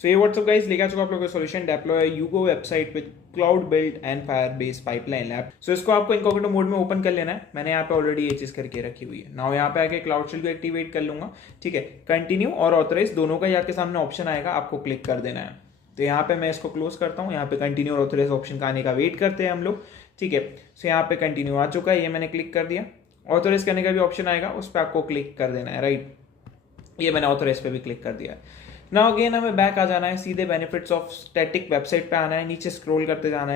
सो ये WhatsApp guys लेके आ चुका आप लोगों का सॉल्यूशन डेप्लॉय यूगो website with cloud build and firebase pipeline lab. So इसको आपको इनकॉग्निटो मोड में ओपन कर लेना है। मैंने यहाँ पे ऑलरेडी ये चीज़ करके रखी हुई है। नाउ यहाँ पे आके क्लाउड शेल को एक्टिवेट कर लूंगा। ठीक है, कंटिन्यू और ऑथराइज दोनों का यहाँ के सामने ऑप्शन आएगा, आपको क्लिक कर देना है। तो यहाँ पे मैं इसको क्लोज करता हूँ। यहाँ पे कंटिन्यू और ऑथराइज ऑप्शन का आने का वेट करते हैं हम लोग। ठीक है, सो यहाँ पे कंटिन्यू आ चुका है, ये मैंने क्लिक कर दिया। ऑथराइज करने का भी ऑप्शन आएगा, उस पर आपको क्लिक कर देना है। राइट, ये मैंने ऑथराइज पे भी क्लिक कर दिया है। नाउ अगेन हमें बैक आ जाना है, सीधे बेनिफिट्स ऑफ स्टैटिक वेबसाइट पे आना है, नीचे स्क्रॉल करते जाना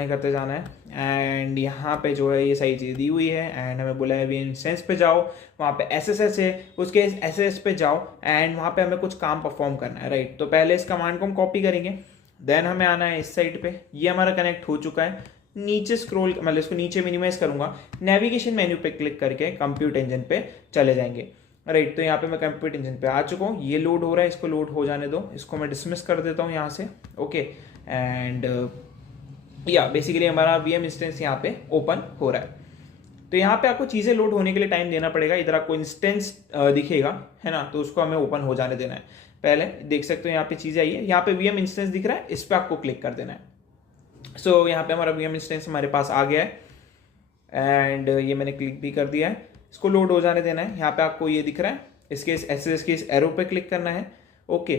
है एंड यहाँ पे जो है ये सही चीज़ दी हुई है। एंड हमें बोला है वी इंस्टेंस पे जाओ, वहाँ पे एसएसएस है, उसके एसएसएस पे जाओ एंड वहाँ पे हमें कुछ काम परफॉर्म करना है। राइट, तो पहले इस कमांड को हम कॉपी करेंगे, देन हमें आना है इस साइड पे। ये हमारा कनेक्ट हो चुका है। नीचे स्क्रॉल मतलब इसको नीचे मिनिमाइज करूंगा, नेविगेशन मेन्यू पे क्लिक करके कंप्यूट इंजन पे चले जाएंगे। राइट, तो यहाँ पे मैं कंप्यूट इंजन पे आ चुका हूँ। ये लोड हो रहा है, इसको लोड हो जाने दो, इसको मैं डिसमिस कर देता हूँ यहाँ से। ओके, एंड या बेसिकली हमारा वीएम इंस्टेंस यहाँ पे ओपन हो रहा है। तो यहाँ पे आपको चीज़ें लोड होने के लिए टाइम देना पड़ेगा। इधर आपको इंस्टेंस दिखेगा, है ना, तो उसको हमें ओपन हो जाने देना है। पहले देख सकते हो यहाँ पे चीज़ें आई है, यहाँ पे वीएम इंस्टेंस दिख रहा है, इस पर आपको क्लिक कर देना है। सो यहाँ पे हमारा वीएम इंस्टेंस हमारे पास आ गया है एंड ये मैंने क्लिक भी कर दिया है। इसको लोड हो जाने देना है। यहाँ पे आपको ये दिख रहा है, इसके एसएसएस के इस एरो पे क्लिक करना है। Okay,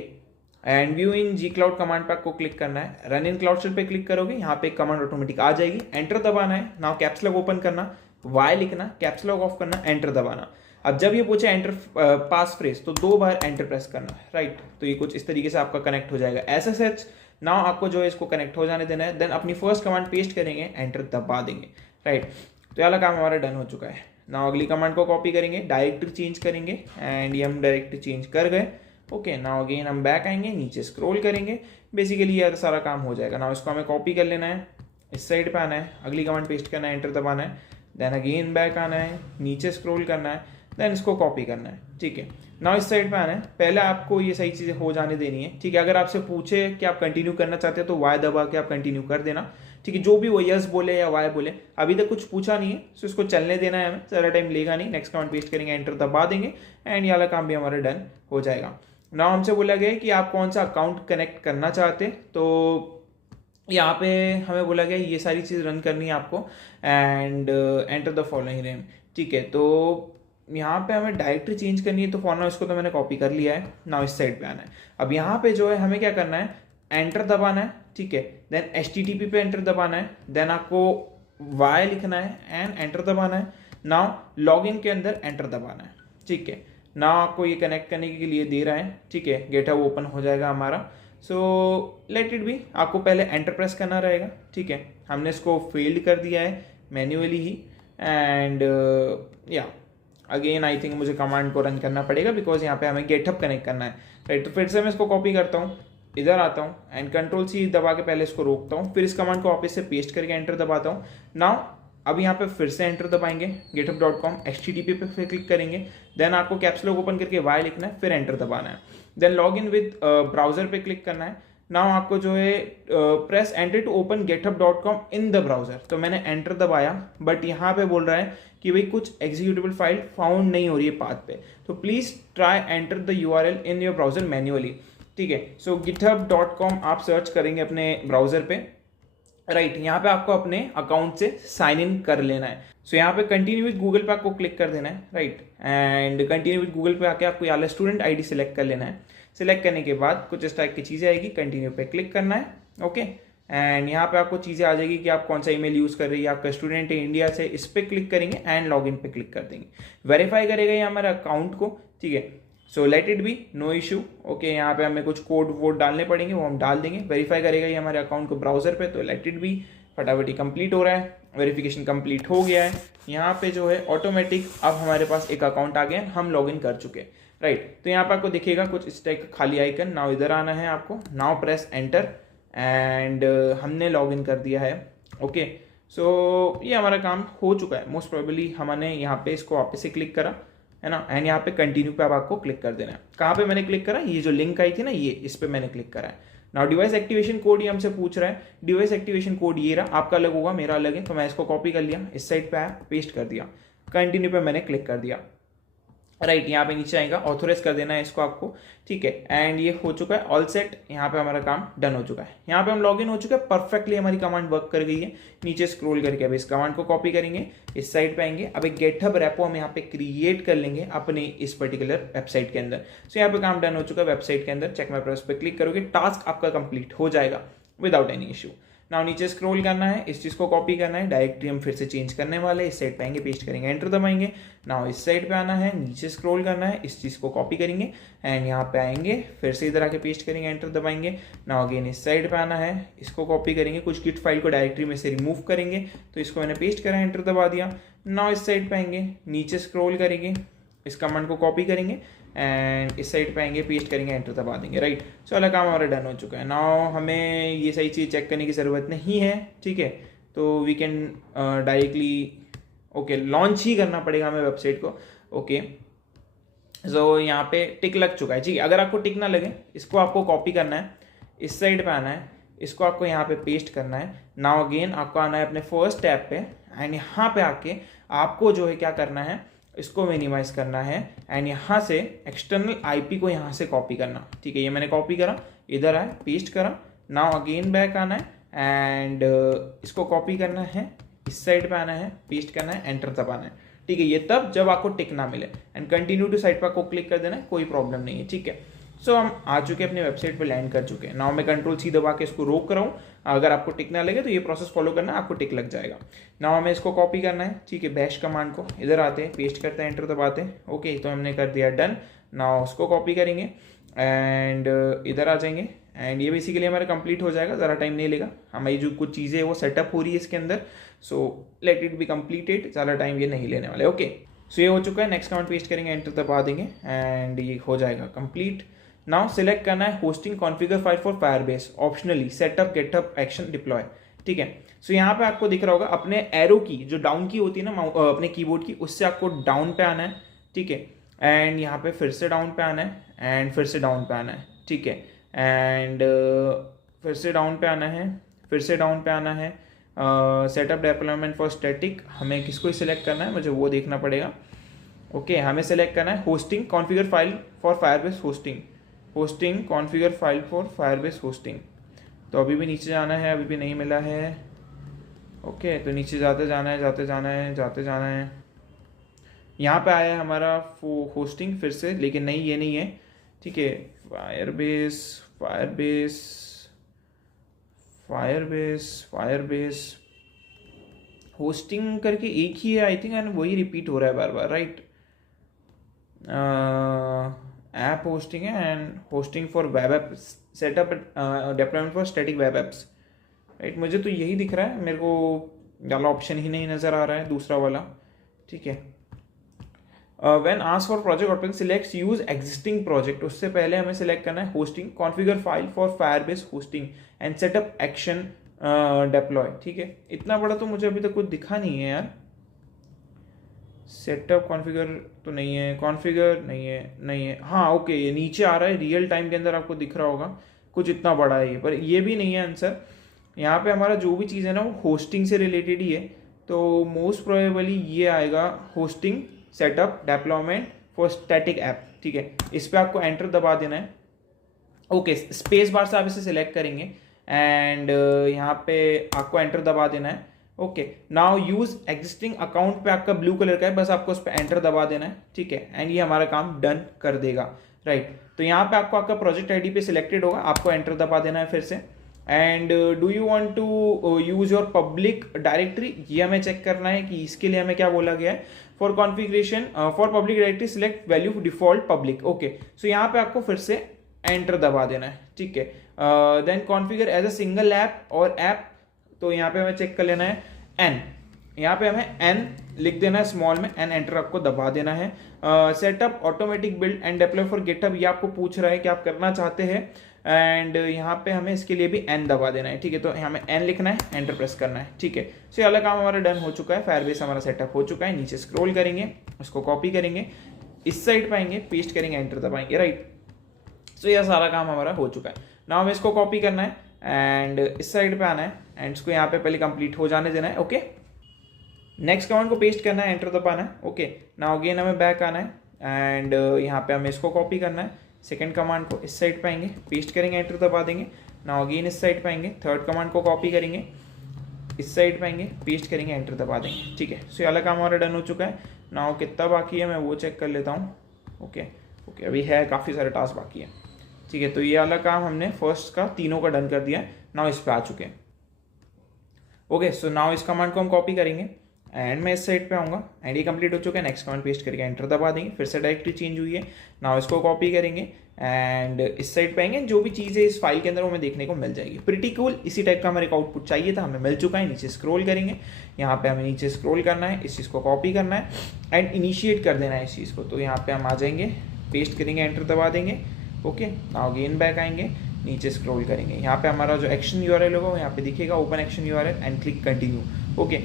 and view in G cloud command पे आपको क्लिक करना है। रन इन क्लाउड शेल पे क्लिक करोगे, यहाँ पे एक कमांड ऑटोमेटिक आ जाएगी, एंटर दबाना है। नाउ कैप्स लॉक ओपन करना, वाई लिखना, कैप्स लॉक ऑफ करना, एंटर दबाना। अब जब ये पूछे एंटर पास फ्रेज, तो 2 बार एंटर प्रेस करना है। राइट, तो ये कुछ इस तरीके से आपका कनेक्ट हो जाएगा एसएसएच। नाउ आपको जो है इसको कनेक्ट हो जाने देना है, देन अपनी फर्स्ट कमांड पेस्ट करेंगे, एंटर दबा देंगे। राइट, तो ये वाला काम हमारा डन हो चुका है। नाउ अगली कमांड को कॉपी करेंगे, डायरेक्टरी चेंज करेंगे एंड ये हम डायरेक्टरी चेंज कर गए। ओके, नाउ अगेन हम बैक आएंगे, नीचे स्क्रॉल करेंगे, बेसिकली ये सारा काम हो जाएगा। नाउ इसको हमें कॉपी कर लेना है, इस साइड पे आना है, अगली कमांड पेस्ट करना है, एंटर दबाना है, देन अगेन बैक आना है, नीचे स्क्रॉल करना है, देन इसको कॉपी करना है। ठीक है, नाउ इस साइड पे आना है, पहले आपको ये सही चीज़ें हो जाने देनी है। ठीक है, अगर आपसे पूछे कि आप कंटिन्यू करना चाहते हैं तो वाई दबा के आप कंटिन्यू कर देना। ठीक है, जो भी वो यस बोले या वाई बोले, अभी तक कुछ पूछा नहीं है, सो इसको चलने देना है, हमें ज़्यादा टाइम लेगा नहीं। नेक्स्ट कमांड पेस्ट करेंगे, एंटर दबा देंगे एंड ये वाला काम भी हमारा डन हो जाएगा। नाउ हमसे बोला गया है कि आप कौन सा अकाउंट कनेक्ट करना चाहते हैं, तो यहाँ पे हमें बोला गया ये सारी चीज़ रन करनी है आपको and enter the following name. ठीक है, तो यहाँ पे हमें डायरेक्टरी चेंज करनी है, तो फॉर नाउ इसको तो मैंने कॉपी कर लिया है। नाउ इस साइड पे आना है। अब यहाँ पे जो है हमें क्या करना है, एंटर दबाना है। ठीक है, देन HTTP पे एंटर दबाना है, देन आपको वाई लिखना है एंड एंटर दबाना है। नाउ लॉगिन के अंदर एंटर दबाना है। ठीक है, नाउ आपको ये कनेक्ट करने के लिए दे रहा है। ठीक है, गेटअप ओपन हो जाएगा हमारा। सो लेट इट बी, आपको पहले एंटर प्रेस करना रहेगा। ठीक है, हमने इसको फेल्ड कर दिया है मैन्युअली ही एंड या अगेन आई थिंक मुझे कमांड को रन करना पड़ेगा बिकॉज यहाँ पे हमें गेटअप कनेक्ट करना है। राइट, तो फिर से मैं इसको कॉपी करता हूँ, इधर आता हूँ एंड Ctrl+C दबा के पहले इसको रोकता हूँ, फिर इस कमांड को वापस से पेस्ट करके एंटर दबाता हूँ। नाउ अब यहाँ पे फिर से एंटर दबाएंगे, github.com HTTP पे फिर क्लिक करेंगे, देन आपको कैप्स लॉक ओपन करके वाई लिखना है, फिर एंटर दबाना है, then log in with browser पे क्लिक करना है। नाउ आपको जो है press enter to open github.com in the browser, तो मैंने एंटर दबाया बट यहाँ पे बोल रहा है कि भाई कुछ एग्जीक्यूटेबल फाइल फाउंड नहीं हो रही है पाथ पे, तो please try enter the URL in your browser manually. ठीक है, सो github.com आप सर्च करेंगे अपने ब्राउजर पे। राइट, यहाँ पे आपको अपने अकाउंट से साइन इन कर लेना है। सो यहाँ पे कंटिन्यू विद गूगल पे आपको क्लिक कर देना है। Right, and continue with Google पे आके आपको यहाँ स्टूडेंट ID सिलेक्ट कर लेना है। सिलेक्ट करने के बाद कुछ इस टाइप की चीज़ें आएगी, कंटिन्यू पे क्लिक करना है। ओके, एंड यहाँ पे आपको चीज़ें आ जाएगी कि आप कौन सा ईमेल यूज़ कर रही है, आपका स्टूडेंट है इंडिया से, इस पर क्लिक करेंगे एंड लॉग इन पे क्लिक कर देंगे, वेरीफाई करेगा ये हमारे अकाउंट को। ठीक है, so let it be, no issue. Okay, यहाँ पे हमें कुछ कोड वोड डालने पड़ेंगे, वो हम डाल देंगे, वेरीफाई करेगा ये हमारे अकाउंट को ब्राउजर पे, तो लेट इट बी। फटाफट कंप्लीट हो रहा है, वेरिफिकेशन कंप्लीट हो गया है। यहाँ पे जो है ऑटोमेटिक अब हमारे पास एक अकाउंट आ गया, हम लॉग इन कर चुके हैं। राइट, तो यहाँ पे आपको दिखेगा कुछ इस टाइप का खाली आइकन। नाउ इधर आना है आपको, नाउ प्रेस एंटर एंड हमने लॉग इन कर दिया है। ओके, सो ये हमारा काम हो चुका है। मोस्ट प्रोबेबली हमने यहाँ पे इसको वापस से क्लिक करा है ना, एंड यहाँ पे कंटिन्यू पे अब आपको क्लिक कर देना है। कहाँ पे मैंने क्लिक करा, ये जो लिंक आई थी ना, ये इस पे मैंने क्लिक करा है। नाउ डिवाइस एक्टिवेशन कोड ये हमसे पूछ रहा है, डिवाइस एक्टिवेशन कोड ये रहा, आपका अलग होगा, मेरा अलग है, तो मैं इसको कॉपी कर लिया, इस साइड पे आया, पेस्ट कर दिया, कंटिन्यू पे मैंने क्लिक कर दिया। राइट, यहाँ पे नीचे आएगा, ऑथोराइज कर देना है इसको आपको, ठीक है। एंड ये हो चुका है ऑल सेट, यहाँ पे हमारा काम डन हो चुका है। यहाँ पे हम लॉगिन हो चुके हैं, परफेक्टली हमारी कमांड वर्क कर गई है। नीचे स्क्रॉल करके अब इस कमांड को कॉपी करेंगे, इस साइड पे आएंगे, अब एक गेटहब रेपो हम यहाँ पे क्रिएट कर लेंगे अपने इस पर्टिकुलर वेबसाइट के अंदर। सो यहाँ पे काम डन हो चुका है वेबसाइट के अंदर। चेक माय प्रोग्रेस पे क्लिक करोगे, टास्क आपका कंप्लीट हो जाएगा विदाउट एनी इशू। नाउ नीचे स्क्रॉल करना है, इस चीज़ को कॉपी करना है, डायरेक्टरी हम फिर से चेंज करने वाले, इस साइड पे आएंगे, पेस्ट करेंगे, एंटर दबाएंगे। नाउ इस साइड पे आना है, नीचे स्क्रॉल करना है, इस चीज़ को कॉपी करेंगे एंड यहाँ पे आएंगे, फिर से इधर आके पेस्ट करेंगे, एंटर दबाएंगे। नाउ अगेन इस साइड पे आना है, इसको कॉपी करेंगे, कुछ गिट फाइल को डायरेक्टरी में से रिमूव करेंगे, तो इसको मैंने पेस्ट करा, एंटर दबा दिया। नाउ इस साइड पे आएंगे, नीचे स्क्रॉल करेंगे, इस कमांड को कॉपी करेंगे एंड इस साइड पे आएंगे, पेस्ट करेंगे, एंटर दबा देंगे, राइट। सो वाला काम हमारा डन हो चुका है। नाउ हमें ये सही चीज़ चेक करने की ज़रूरत नहीं है, ठीक है। तो we can directly okay launch ही करना पड़ेगा हमें वेबसाइट को, ओके। सो यहाँ पे टिक लग चुका है, ठीक है। अगर आपको टिक ना लगे, इसको आपको कॉपी करना है, इस साइड पे आना है, इसको आपको यहाँ पे पेस्ट करना है। नाउ अगेन आपको आना है अपने फर्स्ट टैब पे एंड यहाँ पे आके आपको जो है क्या करना है, इसको मिनिमाइज करना है एंड यहाँ से एक्सटर्नल आईपी को यहाँ से कॉपी करना, ठीक है। ये मैंने कॉपी करा, इधर आए, पेस्ट करा। नाउ अगेन बैक आना है एंड इसको कॉपी करना है, इस साइड पे आना है, पेस्ट करना है, एंटर दबाना है, ठीक है। ये तब जब आपको टिक ना मिले एंड कंटिन्यू टू साइट पर आपको क्लिक कर देना है, कोई प्रॉब्लम नहीं है, ठीक है। सो हम आ चुके हैं अपनी वेबसाइट पे, लैंड कर चुके हैं। नाउ मैं कंट्रोल सी दबा के इसको रोक रहा हूँ, अगर आपको टिक ना लगे तो ये प्रोसेस फॉलो करना, आपको टिक लग जाएगा। नाउ हमें इसको कॉपी करना है, ठीक है, बैश कमांड को, इधर आते हैं, पेस्ट करते हैं, एंटर दबाते हैं, ओके। तो हमने कर दिया डन। नाउ उसको कॉपी करेंगे एंड इधर आ जाएंगे एंड ये बेसिकली हमारा कंप्लीट हो जाएगा, ज़रा टाइम नहीं लेगा। हमारी जो कुछ चीज़ें वो सेटअप हो रही है इसके अंदर, सो लेट इट बी कंप्लीटेड, ज़्यादा टाइम ये नहीं लेने वाले, ओके। सो ये हो चुका है, नेक्स्ट कमांड पेस्ट करेंगे, एंटर दबा देंगे एंड ये हो जाएगा कंप्लीट। नाउ सिलेक्ट करना है hosting configure file for Firebase, optionally setup getup action deploy, ठीक है। सो यहाँ पे आपको दिख रहा होगा अपने एरो की जो डाउन की होती है ना अपने कीबोर्ड की, उससे आपको डाउन पे आना है, ठीक है। एंड यहाँ पे फिर से डाउन पे आना है एंड फिर से डाउन पे आना है, ठीक है। एंड फिर से डाउन पे आना है, फिर से डाउन पे आना है। सेटअप डिप्लॉयमेंट फॉर स्टैटिक, हमें किसको सिलेक्ट करना है, मुझे वो देखना पड़ेगा, ओके। हमें सेलेक्ट करना है hosting configure file for Firebase hosting, hosting configure file for Firebase hosting. तो अभी भी नीचे जाना है, अभी भी नहीं मिला है, ओके। तो नीचे जाते जाना है, जाते जाना है, जाते जाना है। यहाँ पे आया है हमारा होस्टिंग फिर से, लेकिन नहीं, ये नहीं है, ठीक है। Firebase Firebase Firebase Firebase hosting करके एक ही है आई थिंक, एंड वही रिपीट हो रहा है बार बार, राइट। ऐप होस्टिंग है and hosting for web app, setup deployment for static web apps, right. मुझे तो यही दिख रहा है, मेरे को वाला ऑप्शन ही नहीं नज़र आ रहा है, दूसरा वाला, ठीक है। When ask for project open select use existing project, उससे पहले हमें सिलेक्ट करना है hosting configure file for Firebase hosting and setup action deploy, ठीक है। इतना बड़ा तो मुझे अभी तक कुछ दिखा नहीं है यार। सेटअप कॉन्फ़िगर तो नहीं है, कॉन्फ़िगर नहीं है, नहीं है, हाँ ओके, ये नीचे आ रहा है, रियल टाइम के अंदर आपको दिख रहा होगा, कुछ इतना बड़ा है ये, पर ये भी नहीं है आंसर। यहाँ पे हमारा जो भी चीज़ है ना वो होस्टिंग से रिलेटेड ही है, तो मोस्ट प्रोबेबली ये आएगा hosting setup deployment for static app, ठीक है। इस पर आपको एंटर दबा देना है, ओके। स्पेस बार से आप इसे सिलेक्ट करेंगे एंड यहाँ पे आपको एंटर दबा देना है, okay. Now use existing account पे आपका ब्लू कलर का है, बस आपको उस पर एंटर दबा देना है, ठीक है। एंड ये हमारा काम डन कर देगा, राइट। तो यहाँ पे आपको आपका प्रोजेक्ट आईडी पे सिलेक्टेड होगा, आपको एंटर दबा देना है फिर से। And do you want to use your public directory, ये हमें चेक करना है कि इसके लिए हमें क्या बोला गया है। For configuration for public directory select value default public, okay. So यहाँ पे आपको फिर से एंटर दबा देना है, ठीक है। Then configure as a single app और ऐप, तो यहाँ पे हमें चेक कर लेना है एन, यहाँ पे हमें एन लिख देना है स्मॉल में, एन एंटर आपको दबा देना है। Setup automatic build and deploy for GitHub, ये आपको पूछ रहा है कि आप करना चाहते हैं एंड यहाँ पे हमें इसके लिए भी एन दबा देना है, ठीक है। तो यहाँ में एन लिखना है, एंटर प्रेस करना है, ठीक है। सो ये वाला काम हमारा डन हो चुका है, फायरबेस हमारा सेटअप हो चुका है। नीचे स्क्रॉल करेंगे, उसको कॉपी करेंगे, इस साइड पाएंगे, पेस्ट करेंगे, एंटर दबाएंगे, राइट। सो यह सारा काम हमारा हो चुका है। नाउ हमें इसको कॉपी करना है एंड इस साइड पे आना है एंड इसको यहाँ पे पहले कंप्लीट हो जाने देना है, ओके। नेक्स्ट कमांड को पेस्ट करना है, एंटर दबाना है, ओके। नाउ अगेन हमें बैक आना है, एंड यहाँ पे हमें इसको कॉपी करना है, सेकंड कमांड को इस साइड पे आएंगे, पेस्ट करेंगे, एंटर दबा देंगे। नाउ अगेन इस साइड पे आएंगे, थर्ड कमांड को कॉपी करेंगे, इस साइड पे आएंगे, पेस्ट करेंगे, एंटर दबा देंगे। ठीक है, सो ये वाला काम हमारा डन हो चुका है। नाउ कितना बाकी है मैं वो चेक कर लेता हूँ। ओके अभी है काफ़ी सारे टास्क बाकी है। ठीक है, तो ये वाला काम हमने फर्स्ट का तीनों का डन कर दिया है। नाउ इस पे आ चुके हैं। ओके, सो नाउ इस कमांड को हम कॉपी करेंगे एंड मैं इस साइड पे आऊँगा एंड ये कंप्लीट हो चुका है। नेक्स्ट कमांड पेस्ट करके एंटर दबा देंगे, फिर से डायरेक्टरी चेंज हुई है। नाउ इसको कॉपी करेंगे एंड इस साइड पे आएंगे, जो भी चीज़ है इस फाइल के अंदर वो हमें देखने को मिल जाएगी। प्रिटी कूल, इसी टाइप का हमारे को आउटपुट चाहिए था, हमें मिल चुका है। नीचे स्क्रॉल करेंगे, यहाँ पे हमें नीचे स्क्रॉल करना है, इस चीज़ को कॉपी करना है एंड इनिशिएट कर देना है इस चीज़ को। तो यहाँ पे हम आ जाएंगे, पेस्ट करेंगे, एंटर दबा देंगे। ओके, नाउ अगेन बैक आएंगे, नीचे स्क्रॉल करेंगे, यहाँ पे हमारा जो एक्शन यूआरएल होगा वो यहाँ पे दिखेगा, open action URL and click continue. Okay,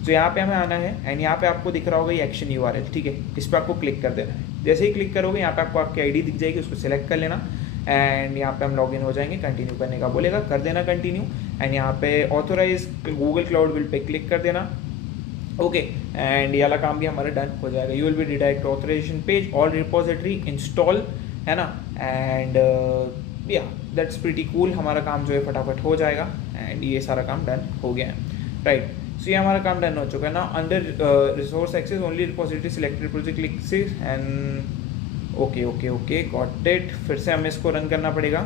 तो यहाँ पे हमें आना है एंड यहाँ पे आपको दिख रहा होगा ये एक्शन यूआरएल। ठीक है, इस पर आपको क्लिक कर देना है। जैसे ही क्लिक करोगे यहाँ पे आपको आपकी आईडी दिख जाएगी, उसको सिलेक्ट कर लेना एंड यहाँ पे हम लॉगिन हो जाएंगे। कंटिन्यू करने का बोलेगा, कर देना कंटिन्यू एंड यहाँ पे ऑथोराइज गूगल क्लाउड बिल्ड पे क्लिक कर देना। ओके, एंड ये वाला काम भी हमारा डन हो जाएगा। You will be redirect authorization page, all repository install, है ना। एंड या दैट्स प्रीटी कूल, हमारा काम जो है फटाफट हो जाएगा एंड ये सारा काम डन हो गया है। राइट, सो ये हमारा काम डन हो चुका है ना। Under resource access only repository selected project click से एंड ओके गॉट इट। फिर से हमें इसको रन करना पड़ेगा।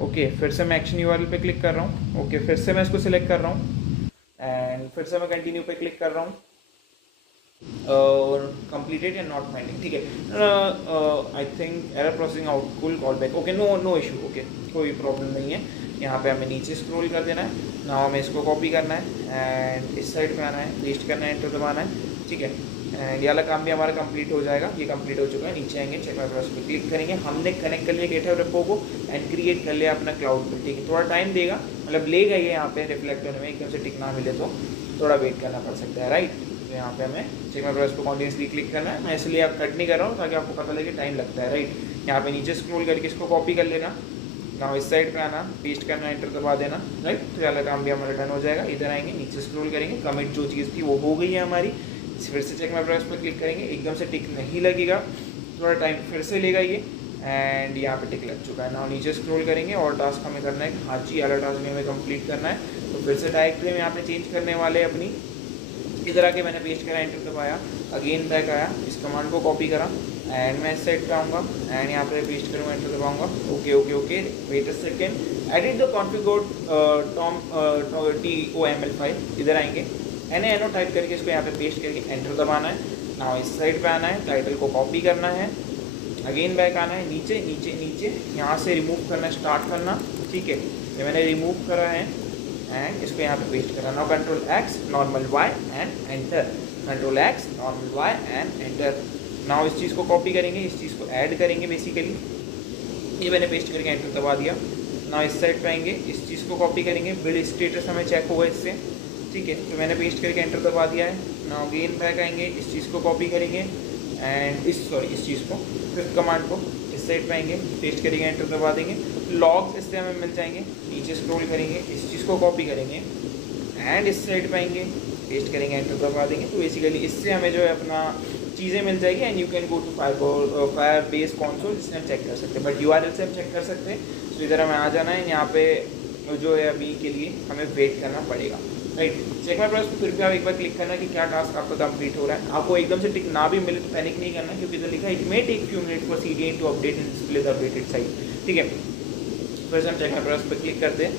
ओके, फिर से मैं एक्शन यूआरएल पे क्लिक कर रहा हूँ। ओके, फिर से मैं इसको सिलेक्ट कर रहा हूँ एंड फिर से मैं कंटिन्यू पे क्लिक कर रहा हूँ और कंप्लीटेड या नॉट फाइंडिंग। ठीक है, I think error processing out cool call back. Okay, no issue. Okay, कोई प्रॉब्लम नहीं है। यहाँ पे हमें नीचे स्क्रॉल कर देना है। नाउ हमें इसको कॉपी करना है एंड इस साइड पे आना है, पेस्ट करना है, एंटर दबाना है। ठीक है, एंड ये वाला काम भी हमारा कंप्लीट हो जाएगा। ये कंप्लीट हो चुका है। नीचे आएंगे, चेक माय ब्राउज़र पे क्लिक करेंगे, हमने कनेक्ट कर लिया GitHub रेपो को एंड क्रिएट कर लिया अपना क्लाउड पे। ठीक है, थोड़ा टाइम देगा, मतलब लेगा ये यहाँ पे रिफ्लेक्ट होने में, एकदम से टिक ना मिले तो थोड़ा वेट करना पड़ सकता है। राइट, तो यहाँ पे हमें चेक माय ब्राउज़र पे कॉन्टिन्यूसली क्लिक करना है। मैं इसलिए आप कट नहीं कर रहा हूँ ताकि आपको पता लगे टाइम लगता है। राइट, यहाँ पे नीचे स्क्रॉल करके इसको कॉपी कर लेना। नाउ इस साइड पे आना, पेस्ट करना, एंटर दबा देना। राइट, तो वाला काम भी हमारा डन हो जाएगा। इधर आएंगे, नीचे स्क्रॉल करेंगे, कमिट जो चीज़ थी वो हो गई है हमारी। फिर से चेक माय ब्राउज़र पर क्लिक करेंगे, एकदम से टिक नहीं लगेगा, थोड़ा टाइम फिर से लेगा ये एंड यहाँ पे टिक लग चुका है। नाउ नीचे स्क्रॉल करेंगे और टास्क हमें करना है, हाँ जी वाला टास्क भी हमें कंप्लीट करना है। तो फिर से डायरेक्टरी में यहाँ पे चेंज करने वाले अपनी, इधर आके मैंने पेस्ट करा, एंटर दबाया, अगेन बैक आया, इस कमांड को कॉपी करा एंड मैं इस साइड पे आऊँगा एंड यहाँ पे पेस्ट करूँगा, एंटर दबाऊँगा। Okay wait a second, edit the config TOML file. इधर आएंगे, NaNO टाइप करके इसको यहाँ पे पेस्ट करके एंटर दबाना है। नाउ इस साइड पे आना है, टाइटल को कॉपी करना है, अगेन बैक आना है, नीचे यहाँ से रिमूव करना, स्टार्ट करना। ठीक है, ये मैंने रिमूव करा है एंड इसको यहाँ पे पेस्ट करना। Now control X, normal Y and enter, control X, normal Y and enter. Now इस चीज़ को कॉपी करेंगे, इस चीज़ को ऐड करेंगे बेसिकली, ये मैंने पेस्ट करके एंटर दबा दिया। नाउ इस साइड पे आएंगे, इस चीज़ को कॉपी करेंगे, बिल्ड स्टेटस हमें चेक होगा इससे। ठीक है, तो मैंने पेस्ट करके एंटर दबा दिया है। नाउ अगेन बैक आएंगे, इस चीज़ को कॉपी करेंगे एंड इस चीज़ को, फिफ्थ कमांड को इस साइड पे आएंगे, पेस्ट करेंगे, एंटर दबा देंगे। लॉग्स इससे हमें मिल जाएंगे, नीचे स्क्रॉल करेंगे, इस चीज़ को कॉपी करेंगे एंड इस साइड पे आएंगे, पेस्ट करेंगे, एंटर दबा देंगे। तो बेसिकली इससे हमें जो है अपना चीज़ें मिल जाएगी and you can go to Firebase console, जिससे हम चेक कर सकते हैं, बट URL से हम चेक कर सकते हैं। तो इधर हमें आ जाना है, यहाँ पे जो है अभी के लिए हमें वेट करना पड़ेगा। राइट, चेक माय ब्राउज़र पे फिर भी आप एक बार क्लिक करना कि क्या टास्क आपका कंप्लीट हो रहा है। आपको एकदम से टिक ना भी मिले तो पैनिक नहीं करना, क्योंकि इधर लिखा है it may take few minute for CDN to update and display the updated site. ठीक है, फिर से हम चेक माय ब्राउज़र पे क्लिक करते हैं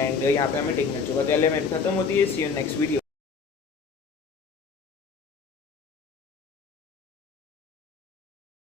एंड यहाँ पे हमें टिक मिल चुका है। चलिए मेरी खत्म होती है, सी यू नेक्स्ट वीडियो।